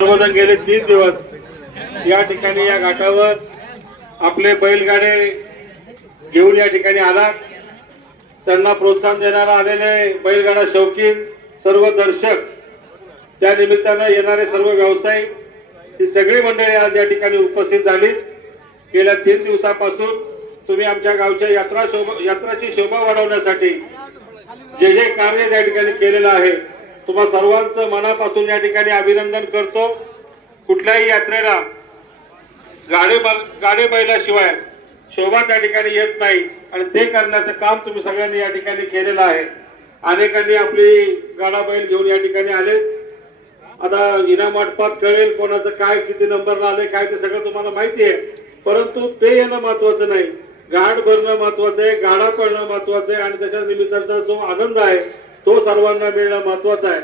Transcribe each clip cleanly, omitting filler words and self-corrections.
सर्वजण गेले 3 दिवस या ठिकाणी या घाटावर आपले बैलगाडे घेऊन या ठिकाणी आलात। त्यांना प्रोत्साहन देणारा आलेले बैलगाडा शौकीन सर्व दर्शक, त्या निमित्ताने येणारे सर्व व्यावसायिक, ही सगळी मंडळी आज या ठिकाणी उपस्थित झाली। गेल्या 3 दिवसापासून तुम्ही आमच्या गावच्या यात्राची शोभा वाढवण्यासाठी जे जे कार्य या ठिकाणी केलेलं आहे, तुम्हा सर्वांचं मनापासून या ठिकाणी अभिनंदन करतो। कुठल्याही यात्रेला गाडे बैलाशिवाय शोभा त्या ठिकाणी येत नाही आणि ते करण्याचं काम तुम्ही सगळ्यांनी या ठिकाणी केलेलं आहे। अनेकांनी आपली गाडा बैल घेऊन या ठिकाणी आले। आता इनाम वाटपात कळेल कोणाचं काय किती नंबर आले काय ते सगळं तुम्हाला माहिती आहे, परंतु ते येणं महत्वाचं नाही, गाड भरणं महत्वाचं आहे, गाडा पळणं महत्वाचं आहे आणि त्याच्या निमित्ताचा जो आनंद आहे तो सर्वांना मिळणं महत्वाचं आहे।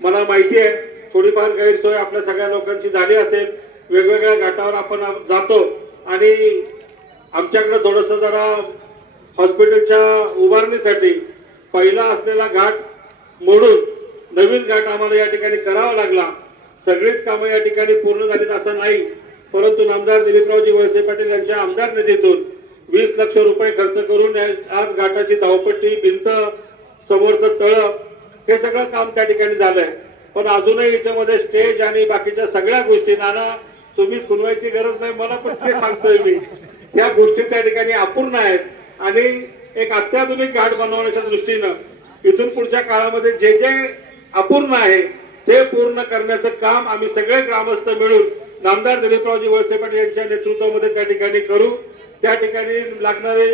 मला माहिती आहे थोडीफार गैरसोय आपल्या सगळ्या लोकांची झाली असेल, वेगवेगळ्या घाटावर आपण जातो आणि आमच्याकडे थोडंसं जरा हॉस्पिटलच्या उभारणीसाठी पहिला असलेला घाट मोडून नवीन घाट आम्हाला या ठिकाणी करावा लागला। सगळीच कामं या ठिकाणी पूर्ण झालीत असं नाही, परंतु नामदार दिलीपरावजी वळसे पाटील यांच्या आमदार निधीतून 20 लाख रुपये खर्च करून आज घाटाची धावपट्टी, भिंत, समोरचं तळ हे सगळं काम त्या ठिकाणी झालंय। पण अजूनही याच्यामध्ये स्टेज आणि बाकीच्या सगळ्या गोष्टी, नाना तुम्ही खुनवायची गरज नाही, मला पण ते सांगतोय मी, त्या गोष्टी त्या ठिकाणी अपूर्ण आहेत आणि एक अत्याधुनिक घाट बनवण्याच्या दृष्टीनं इथून पुढच्या काळामध्ये जे जे अपूर्ण आहे ते पूर्ण करण्याचं काम आम्ही सगळे ग्रामस्थ मिळून नामदार दिलीपरावजी वळसे पाटील यांच्या नेतृत्वामध्ये त्या ठिकाणी करू। त्या ठिकाणी लागणारे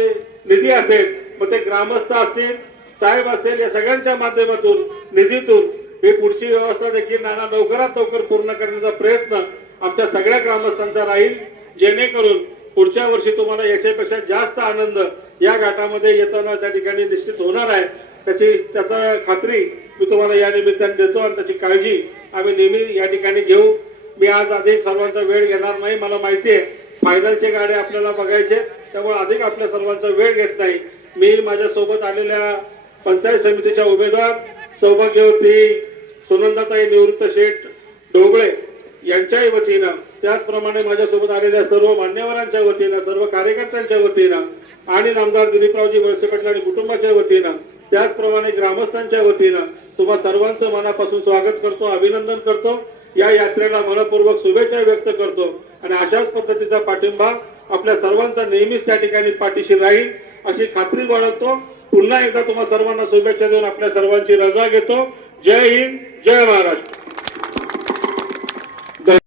निधी असेल, मग ते ग्रामस्थ असतील, साहेब असेल, या सगळ्यांच्या माध्यमातून निधीतून ही पुढची व्यवस्था देखील नाना लवकरात लवकर पूर्ण करण्याचा प्रयत्न आमच्या सगळ्या ग्रामस्थांचा राहील, जेणेकरून पुढच्या वर्षी तुम्हाला याच्यापेक्षा जास्त आनंद या घाटामध्ये येताना त्या ठिकाणी निश्चित होणार आहे। त्याचा खात्री मी तुम्हाला या निमित्ताने देतो आणि त्याची काळजी आम्ही नेहमी या ठिकाणी घेऊ। मी आज अधिक सर्वांचा वेळ घेणार नाही, मला माहिती आहे फायनलचे गाडे आपल्याला बघायचे, त्यामुळे अधिक आपल्या सर्वांचा वेळ घेत नाही। मी माझ्यासोबत आलेल्या पंचायत समितीच्या उमेदवार सौभाग्यवती सुनंदाताई निवृत्त शेठ ढोबळे यांच्याही वतीनं, त्याचप्रमाणे माझ्यासोबत आलेल्या सर्व मान्यवरांच्या वतीनं, सर्व कार्यकर्त्यांच्या वतीनं आणि नामदार दिलीपरावजी वळसे पाटील आणि कुटुंबाच्या वतीनं, त्याचप्रमाणे ग्रामस्थांच्या वतीनं तुम्हा सर्वांचं मनापासून स्वागत करतो, अभिनंदन करतो। या यात्रेला मनपूर्वक शुभेच्छा व्यक्त करतो आणि अशाच पद्धतीचा पाठिंबा आपल्या सर्वांचा नेहमीच त्या ठिकाणी पाठीशी राहील अशी खात्री बाळगतो। पुन्हा एकदा तुम्हा सर्वांना शुभेच्छा देऊन आपल्या सर्वांची रजा घेतो। जय हिंद, जय महाराष्ट्र।